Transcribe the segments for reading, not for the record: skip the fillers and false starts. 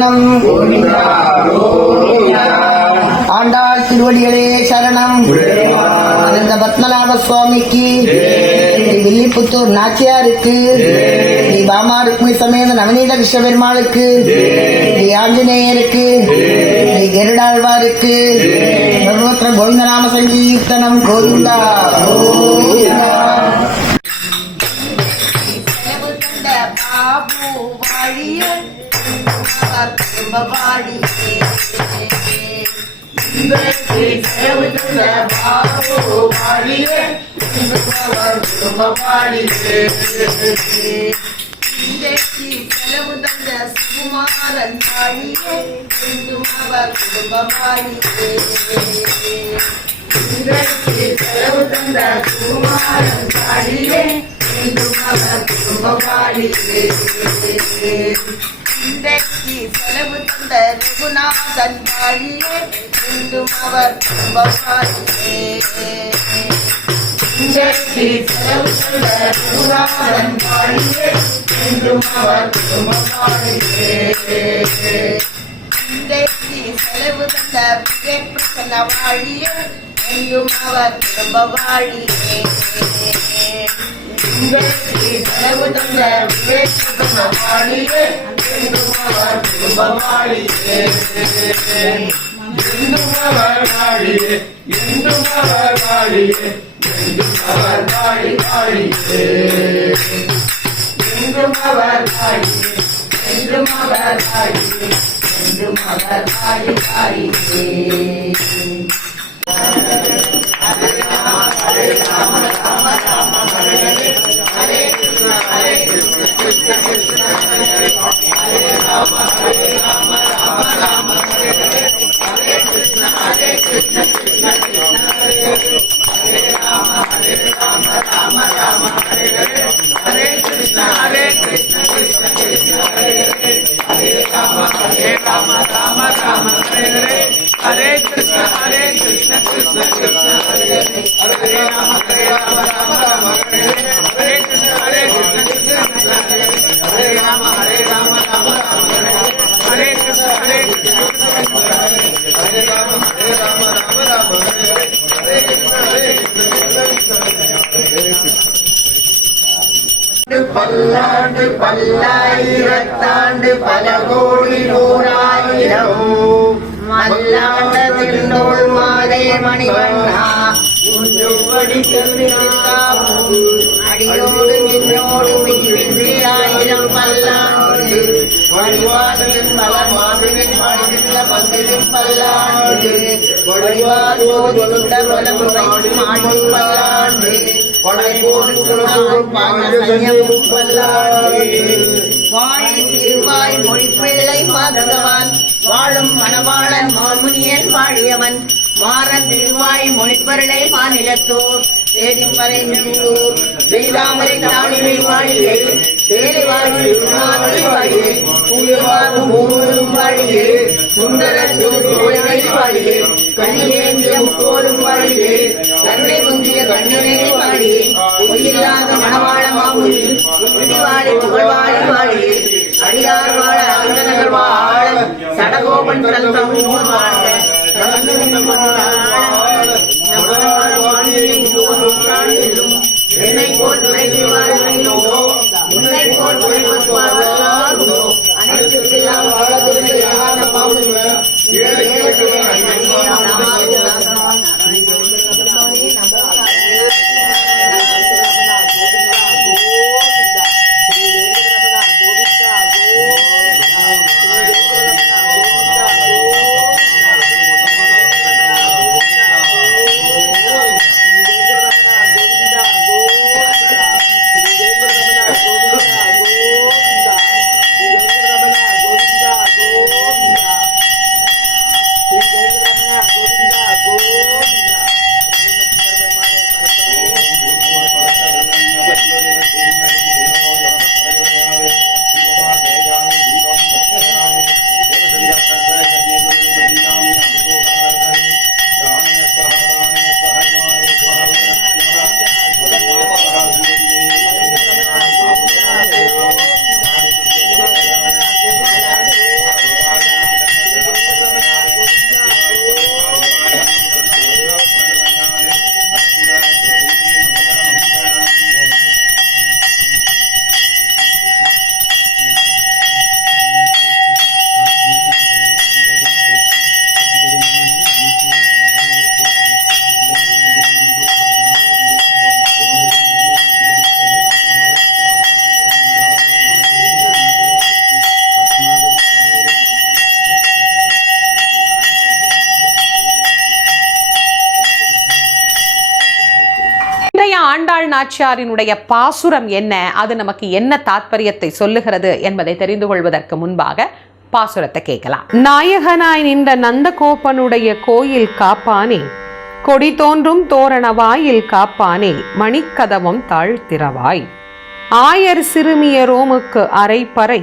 சரணம். ஆண்டாள் திருவடிகளே சரணம். அனந்த பத்மநாப சுவாமிக்கு, வில்லிபுத்தூர் நாச்சியாருக்கு, ஸ்ரீ பாமா ருக்மி சமேத நவநீத கிருஷ்ண பெருமாளுக்கு, ஸ்ரீ ஆஞ்சநேயருக்கு, ஸ்ரீ கருடாழ்வாருக்கு சர்வத்திர கோவிந்தநாம சங்கீர்த்தனம். கோவிந்தா செலவு தந்த சுகுமாரன் பாடியே அவர் குடும்பமாடியே. செலவு தந்த சுகுமாரன் பாடியே அவர் குடும்பமாடியே. இன்றைக்கு செலவு தந்த ரகுநாதன் பாடியே இன்றும் அவர் குடும்பமாடியே. இன்றைக்கு செலவு தந்த ரகுநாதன் பாடியே இன்றும் அவர் குடும்பமாடியே. இன்றைக்கு செலவு தந்த விஜய் பிரசன்ன வாழியே என்றும் அவர் குடும்பமாடியே. செலவு தந்த விஜய் பிரசன்ன வாழியே என்றும் அவர் குடும்பமாடியே. என்றும் அவர் வாழியே, என்றும் அவர் வாழியே, என்றும் அவர் வாழி வாழியே. என்றும் அவர் வாழியே, என்றும் அவர் வாழியே, என்றும் அவர் வாழி வாழியே. ஹரே ராம ஹரே ராம ராம ராம ஹரே ஹரே, ஹரே கிருஷ்ண ஹரே கிருஷ்ண கிருஷ்ண கிருஷ்ண ஹரே ஹரே, ஹரே ராம ஹரே ராம ராம ராம ஹரே ஹரே, ஹரே கிருஷ்ண ஹரே கிருஷ்ண கிருஷ்ண கிருஷ்ண ஹரே ஹரே, ஹரே ராம ஹரே ராம ராம ராம ஹரே ஹரே, ஹரே கிருஷ்ண ஹரே கிருஷ்ண கிருஷ்ண கிருஷ்ண ஹரே ஹரே, ஹரே ராம ஹரே ராம ராம ராம ஹரே ஹரே, ஹரே கிருஷ்ண ஹரே கிருஷ்ண கிருஷ்ண கிருஷ்ண ஹரே ஹரே, ஹரே ராம ஹரே ராம ராம ராம ஹரே ஹரே, ஹரே கிருஷ்ண ஹரே கிருஷ்ண கிருஷ்ண கிருஷ்ண ஹரே ஹரே, ஹரே ராம ஹரே ராம ராம ராம ஹரே ஹரே, ஹரே கிருஷ்ண ஹரே கிருஷ்ண கிருஷ்ண கிருஷ்ண ஹரே ஹரே, ஹரே ராம ஹரே ராம ராம ராம ஹரே ஹரே, ஹரே கிருஷ்ண ஹரே கிருஷ்ண கிருஷ்ண கிருஷ்ண. பல்லாண்டு பல்லாயிரத்தாண்டு பல கோடி நூறாயிரம் மல்லாண்ட திருநூல் மாதே மணிவண்ணா அடியோடு நின்னோடு மிஞ்சி ஆயிரம் பல்லாண்டு வடிவாதின் பலமாவின் மணிந்த பந்திரின் பல்லாண்டு வடிவாதோடு பலம் வைக்கும் ஆண்டு பல்லாண்டு வாழி திருவாய் மொழிப்பிள்ளை மாதவன் வாழும் மணவாளன் மாமுனியன் பாடியவன் மாறன் திருவாய் மொழிப்பொருளை மாநிலத்தோர் தேடி மறைந்தூர் வேதாமரை தாளிவை வாழியே தேடி வாழி வாழியே புயவாகும் ஊரும் வாழியே சுந்தர திருவை வாழியே கண்ணிலேந்தியம் போலும் வாழியே கண்ணை குந்திய கண்ணினை வாழியே பொய்யில்லாத மணவாள மாமுனி வாழி புகழ்வாழி வாழியே அடியார் வாழ அந்தனகர் வாழ சடகோபன் தம் வாழ்க என்னை போல் துணைவார்களோ உன்னை போல் துணைவார்களோ அனைத்துக்கெல்லாம் ஆண்டாள் நாச்சியாரினுடைய பாசுரம் என்ன, அது நமக்கு என்ன தாத்பரியத்தை சொல்லுகிறது என்பதை தெரிந்து கொள்வதற்கு முன்பாக பாசுரத்தை கேட்கலாம். நாயகனாய் நின்ற நந்தகோபனுடைய கோயில் காப்பானே, கொடி தோன்றும் தோரண வாயில் காப்பானே, மணிக்கதவம் தாழ்த்திரவாய். ஆயர் சிறுமிய ரோமுக்கு அரைப்பறை,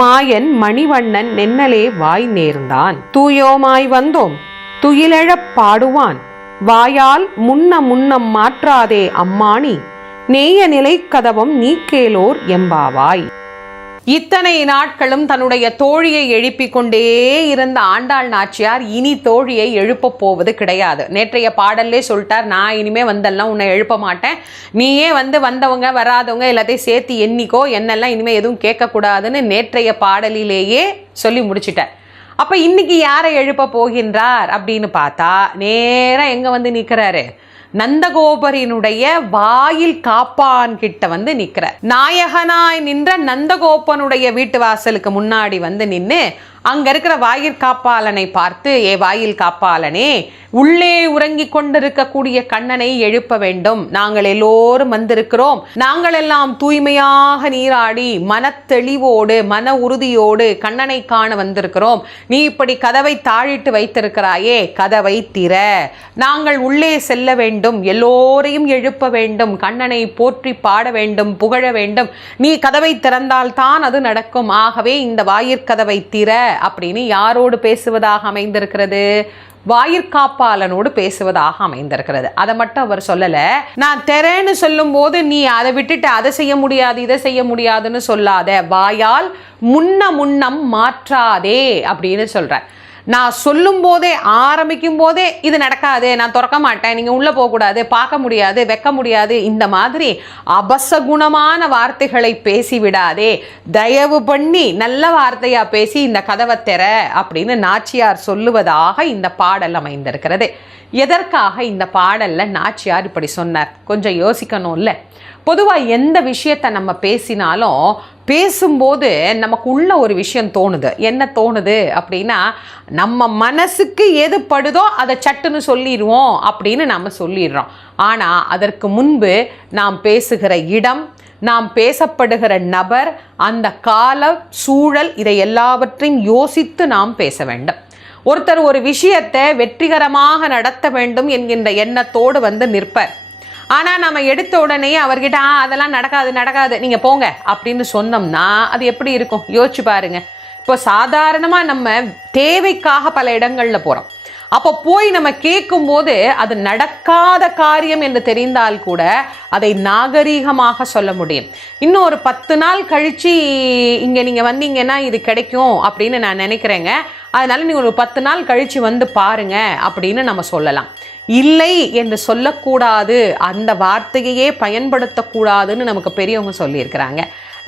மாயன் மணிவண்ணன் நென்னலே வாய் நேர்ந்தான். தூயோமாய் வந்தோம் துயிலெழப் பாடுவான், வாயால் முன்னம் மாற்றாதே அம்மானி, நேய நிலை கதவம் நீக்கேலோர் எம்பாவாய். இத்தனை நாட்களும் தன்னுடைய தோழியை எழுப்பிக் கொண்டே இருந்த ஆண்டாள் நாச்சியார் இனி தோழியை எழுப்ப போவது கிடையாது. நேற்றைய பாடல்லே சொல்லிட்டார், நான் இனிமே வந்தெல்லாம் உன்னை எழுப்ப மாட்டேன், நீயே வந்தவங்க வராதவங்க எல்லாத்தையும் சேர்த்து எண்ணிக்கோ, என்னெல்லாம் இனிமே எதுவும் கேட்கக்கூடாதுன்னு நேற்றைய பாடலிலேயே சொல்லி முடிச்சிட்டார். அப்ப இன்னைக்கு யாரை எழுப்ப போகின்றார் அப்படின்னு பார்த்தா, நேரம் எங்க வந்து நிற்கிறாரு, நந்தகோபரினுடைய வாயில் காப்பான் கிட்ட நிற்கிறார். நாயகனாய் நின்ற நந்தகோபனுடைய வீட்டு வாசலுக்கு முன்னாடி நின்று அங்க இருக்கிற வாயில் காப்பாளனை பார்த்து, ஏ வாயில் காப்பாளனே, உள்ளே உறங்கிக் கொண்டிருக்கக்கூடிய கண்ணனை எழுப்ப வேண்டும். நாங்கள் எல்லோரும் வந்திருக்கிறோம், நாங்கள் எல்லாம் தூய்மையாக நீராடி மனத்தெளிவோடு மன உறுதியோடு கண்ணனை காண வந்திருக்கிறோம். நீ இப்படி கதவை தாழிட்டு வைத்திருக்கிறாயே, கதவை திற, நாங்கள் உள்ளே செல்ல வேண்டும், எல்லோரையும் எழுப்ப வேண்டும், கண்ணனை போற்றி பாட வேண்டும், புகழ வேண்டும். நீ கதவை திறந்தால் தான் அது நடக்கும். ஆகவே இந்த வாயிற்கதவை திற அப்படின்னு யாரோடு பேசுவதாக அமைந்திருக்கிறது? வாயிற்காப்பாளனோடு பேசுவதாக அமைந்திருக்கிறது. அதை மட்டும் அவர் சொல்லல, நான் தெரேன்னு சொல்லும் போது நீ அதை விட்டுட்டு அதை செய்ய முடியாது இதை செய்ய முடியாதுன்னு சொல்லாத, வாயால் முன்னம் மாற்றாதே அப்படின்னு சொல்ற. நான் சொல்லும் போதே ஆரம்பிக்கும் போதே இது நடக்காது, நான் திறக்க மாட்டேன், நீங்க உள்ள போகக்கூடாது, பார்க்க முடியாது, வைக்க முடியாது, இந்த மாதிரி அபசகுணமான வார்த்தைகளை பேசிவிடாதே, தயவு பண்ணி நல்ல வார்த்தையா பேசி இந்த கதவை திற அப்படின்னு நாச்சியார் சொல்லுவதாக இந்த பாடல் அமைந்திருக்கிறது. எதற்காக இந்த பாடல்ல நாச்சியார் இப்படி சொன்னார்? கொஞ்சம் யோசிக்கணும்ல. பொதுவாக எந்த விஷயத்தை நம்ம பேசினாலும் பேசும்போது நமக்கு உள்ள ஒரு விஷயம் தோணுது. என்ன தோணுது அப்படின்னா, நம்ம மனசுக்கு எது படுதோ அதை சட்டுன்னு சொல்லிடுவோம் அப்படின்னு நம்ம சொல்லிடுறோம். ஆனால் அதற்கு முன்பு நாம் பேசுகிற இடம், நாம் பேசப்படுகிற நபர், அந்த கால சூழல், இதை எல்லாவற்றையும் யோசித்து நாம் பேச வேண்டும். ஒருத்தர் ஒரு விஷயத்தை வெற்றிகரமாக நடத்த வேண்டும் என்கின்ற எண்ணத்தோடு நிற்பர். ஆனால் நம்ம எடுத்த உடனே அவர்கிட்ட அதெல்லாம் நடக்காது நீங்கள் போங்க அப்படின்னு சொன்னோம்னா அது எப்படி இருக்கும்? யோசிச்சு பாருங்க. இப்போ சாதாரணமாக நம்ம தேவைக்காக பல இடங்களில் போகிறோம். அப்போ போய் நம்ம கேட்கும்போது அது நடக்காத காரியம் என்று தெரிந்தால் கூட அதை நாகரீகமாக சொல்ல முடியும். இன்னும் ஒரு 10 நாள் கழித்து இங்கே நீங்கள் வந்தீங்கன்னா இது கிடைக்கும் அப்படின்னு நான் நினைக்கிறேங்க, அதனால நீங்கள் ஒரு 10 நாள் கழித்து பாருங்க அப்படின்னு நம்ம சொல்லலாம். இல்லை என்று சொல்லக்கூடாது, அந்த வார்த்தையே பயன்படுத்தக்கூடாதுன்னு நமக்கு பெரியவங்க சொல்லியிருக்கிறாங்க.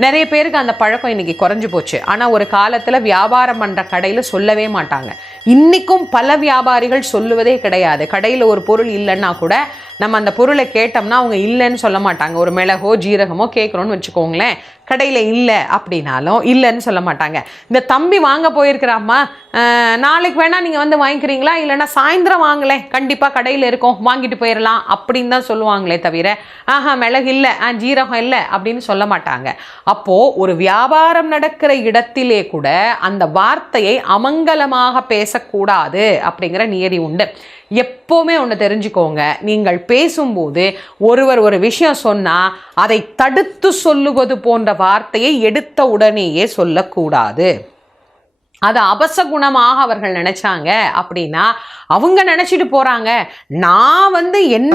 நிறைய பேருக்கு அந்த பழக்கம் இன்றைக்கி குறைஞ்சி போச்சு. ஆனால் ஒரு காலத்தில் வியாபாரம் பண்ணுற கடையில் சொல்லவே மாட்டாங்க. இன்றைக்கும் பல வியாபாரிகள் சொல்லுவதே கிடையாது. கடையில் ஒரு பொருள் இல்லைன்னா கூட நம்ம அந்த பொருளை கேட்டோம்னா அவங்க இல்லைன்னு சொல்ல மாட்டாங்க. ஒரு மிளகோ ஜீரகமோ கேட்குறோன்னு வச்சுக்கோங்களேன், கடையில் இல்லை அப்படின்னாலும் இல்லைன்னு சொல்ல மாட்டாங்க. இந்த தம்பி வாங்க போயிருக்கிறாம்மா, நாளைக்கு வேணால் நீங்கள் வாங்கிக்கிறீங்களா, இல்லைன்னா சாயந்தரம் வாங்கலேன், கண்டிப்பாக கடையில் இருக்கோம், வாங்கிட்டு போயிடலாம் அப்படின்னு தான் சொல்லுவாங்களே தவிர மிளகு இல்லை, ஜீரகம் இல்லை அப்படின்னு சொல்ல மாட்டாங்க. அப்போது ஒரு வியாபாரம் நடக்கிற இடத்திலே கூட அந்த வார்த்தையை அமங்கலமாக பேசக்கூடாது அப்படிங்கிற நியதி உண்டு. எப்போவுமே ஒன்று தெரிஞ்சுக்கோங்க, நீங்கள் பேசும்போது ஒருவர் ஒரு விஷயம் சொன்னால் அதை தடுத்து சொல்லுவது போன்ற வார்த்தையை எடுத்த உடனேயே சொல்லக்கூடாது. அது அபசகுணமாக அவர்கள் நினைச்சாங்க அப்படின்னா அவங்க நினைச்சிட்டு போறாங்க. நான் என்ன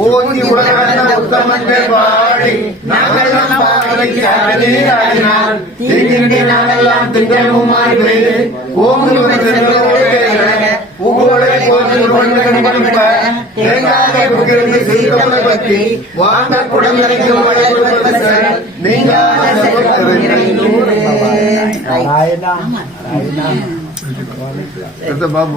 ஓங்கி உலகளந்த உத்தமர்கள் வாழி நாங்கள் நாளெல்லாம் திங்களமுமாய் பெய்து ஓங்கி உங்களை பற்றி வாங்க குடங்கரைக்கும் பாபு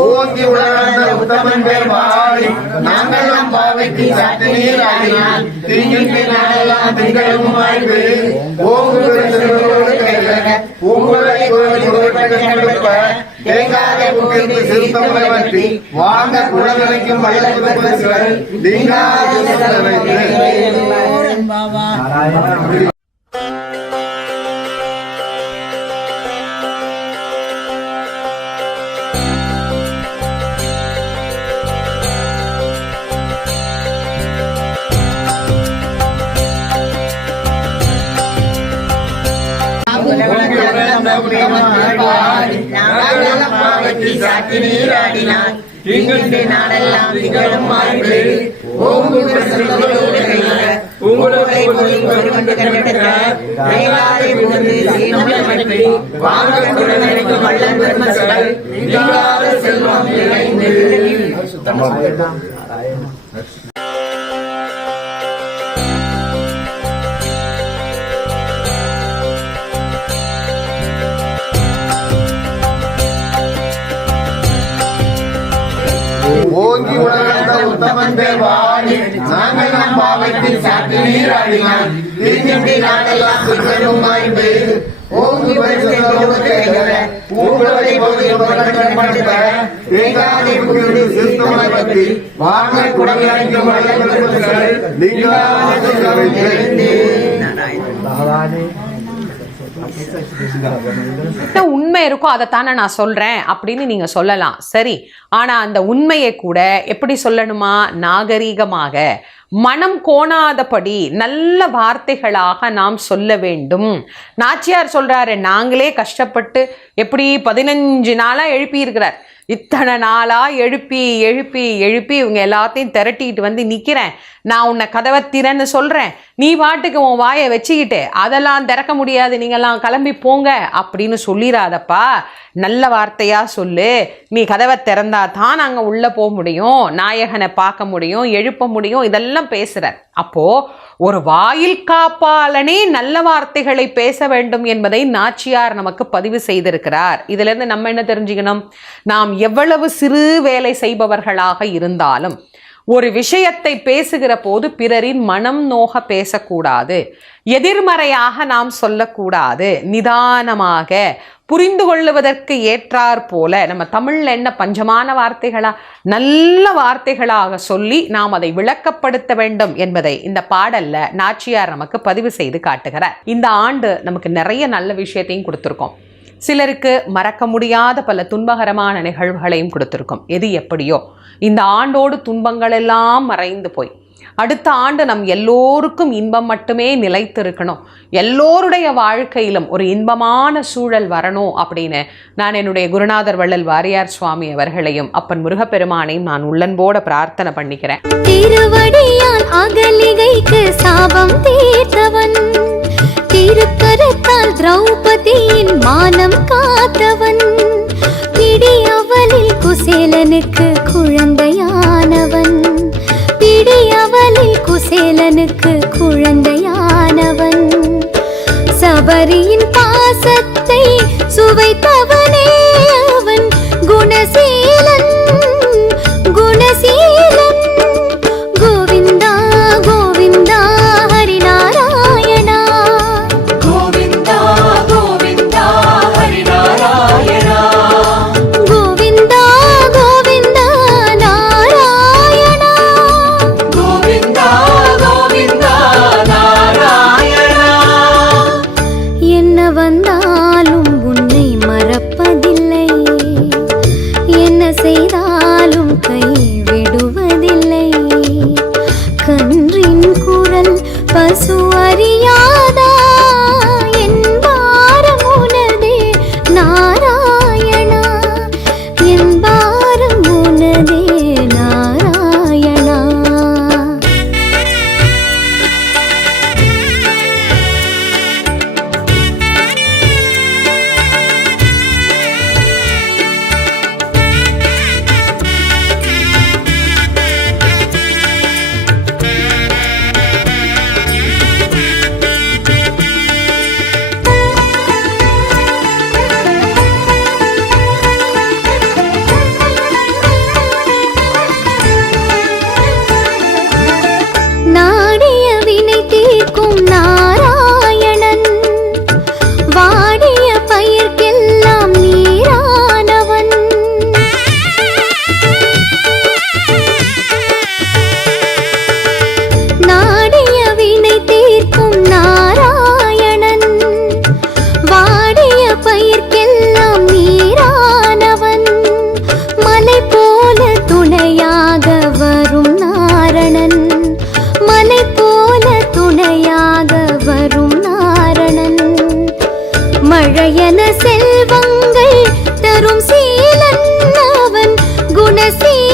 ஓங்கி உலகளந்த உத்தமன் பேர் வாழி நாங்கள் பாவைக்கு சட்ட நீர் ஆடினால் திங்கின்ற நாளெல்லாம் திங்களுமாய் பெய்து ஓங்கு உங்களை தேங்காக சிறுத்தமலை பற்றி வாங்க குழந்தைக்கும் வள்ளல் நீராடினார் நாடெல்லாம் திகழும் ஓங்கி உலகளந்த உத்தமன் தேவாடி நாங்கள் நம் பாவத்தில் சாத்தி நீராடினார் திருநெல்வேலி நாடெல்லாம் திகழும் ஓங்கி பூங்குழலை சிறுத்தமலை பற்றி வாங்க குடங்கைக்கும் உண்மை இருக்கோ அதைத்தானே நான் சொல்றேன் அப்படின்னு நீங்க சொல்லலாம். சரி, ஆனா அந்த உண்மையை கூட எப்படி சொல்லணுமா? நாகரீகமாக, மனம் கோணாதபடி நல்ல வார்த்தைகளாக நாம் சொல்ல வேண்டும். நாச்சியார் சொல்றாரு, நாங்களே கஷ்டப்பட்டு எப்படி 15 நாளா எழுப்பி இருக்கிறார். இத்தனை நாளா எழுப்பி எழுப்பி எழுப்பி இவங்க எல்லாத்தையும் திரட்டிட்டு வந்து நிக்கிறேன். நான் உன்னை கதவை திறன்னு சொல்றேன், நீ பாட்டுக்கு உன் வாயை வச்சுக்கிட்டு அதெல்லாம் திறக்க முடியாது, நீங்கெல்லாம் கிளம்பி போங்க அப்படின்னு சொல்லிடாதப்பா. நல்ல வார்த்தையா சொல்லு. நீ கதவை திறந்தா தான் நாங்கள் உள்ள போக முடியும், நாயகனை பார்க்க முடியும், எழுப்ப முடியும், இதெல்லாம் பேசுறார். அப்போ ஒரு வாயில் காப்பாளனே நல்ல வார்த்தைகளை பேச வேண்டும் என்பதை நாச்சியார் நமக்கு பதிவு செய்திருக்கிறார். இதுல இருந்து நம்ம என்ன தெரிஞ்சுக்கணும்? நாம் எவ்வளவு சிறு வேலை செய்பவர்களாக இருந்தாலும் ஒரு விஷயத்தை பேசுகிற போது பிறரின் மனம் நோக பேசக்கூடாது, எதிர்மறையாக நாம் சொல்லக்கூடாது. நிதானமாக புரிந்து கொள்ளுவதற்கு ஏற்றாற் போல நம்ம தமிழ்ல என்ன பஞ்சமான வார்த்தைகளா, நல்ல வார்த்தைகளாக சொல்லி நாம் அதை விளக்கப்படுத்த வேண்டும் என்பதை இந்த பாடல்ல நாச்சியார் நமக்கு பதிவு செய்து காட்டுகிறார். இந்த ஆண்டு நமக்கு நிறைய நல்ல விஷயத்தையும் கொடுத்துருக்கோம். சிலருக்கு மறக்க முடியாத பல துன்பகரமான நிகழ்வுகளையும் கொடுத்துருக்கோம். எது எப்படியோ இந்த ஆண்டோடு துன்பங்கள் எல்லாம் மறைந்து போய் அடுத்த ஆண்டு நம் எல்லோருக்கும் இன்பம் மட்டுமே நிலைத்திருக்கணும், எல்லோருடைய வாழ்க்கையிலும் ஒரு இன்பமான சூழல் வரணும் அப்படின்னு நான் என்னுடைய குருநாதர் வள்ளல் வாரியார் சுவாமி அவர்களையும் அப்பன் முருகப்பெருமானையும் நான் உள்ளன்போட பிரார்த்தனை பண்ணிக்கிறேன். திருவடியால் அகலிகைக்கு சாபம் தீர்த்தவன், திருக்கரத்தால் திரௌபதியின் மானம் காத்தவன், பிடியவளில் குசேலனுக்கு குழந்தையானவன், பிடியவளில் குசேலனுக்கு குழந்தையானவன், சபரியின் பாசத்தை சுவைத்தவனே அவன், குணசீலன் குணசீலன். கோவிந்தா கோவிந்தா ஹரிநாராயணா, கோவிந்தா கோவிந்தா ஹரிநாராயணா, கோவிந்தா கோவிந்தா நாராயணா, கோவிந்தா கோவிந்தா நாராயணா. என்ன வந்தாலும் உன்னை மறப்பதில்லை, என்ன செய்தாலும் கைவிடுவதில்லை, கன்றின் குரல் பசு அறியாதா, என் பாரம் உனதே நாராயணா, என் பாரம் உனதே நாராயணா. நிறையன செல்வங்கள் தரும் சீலன் அவன் குணசீலன்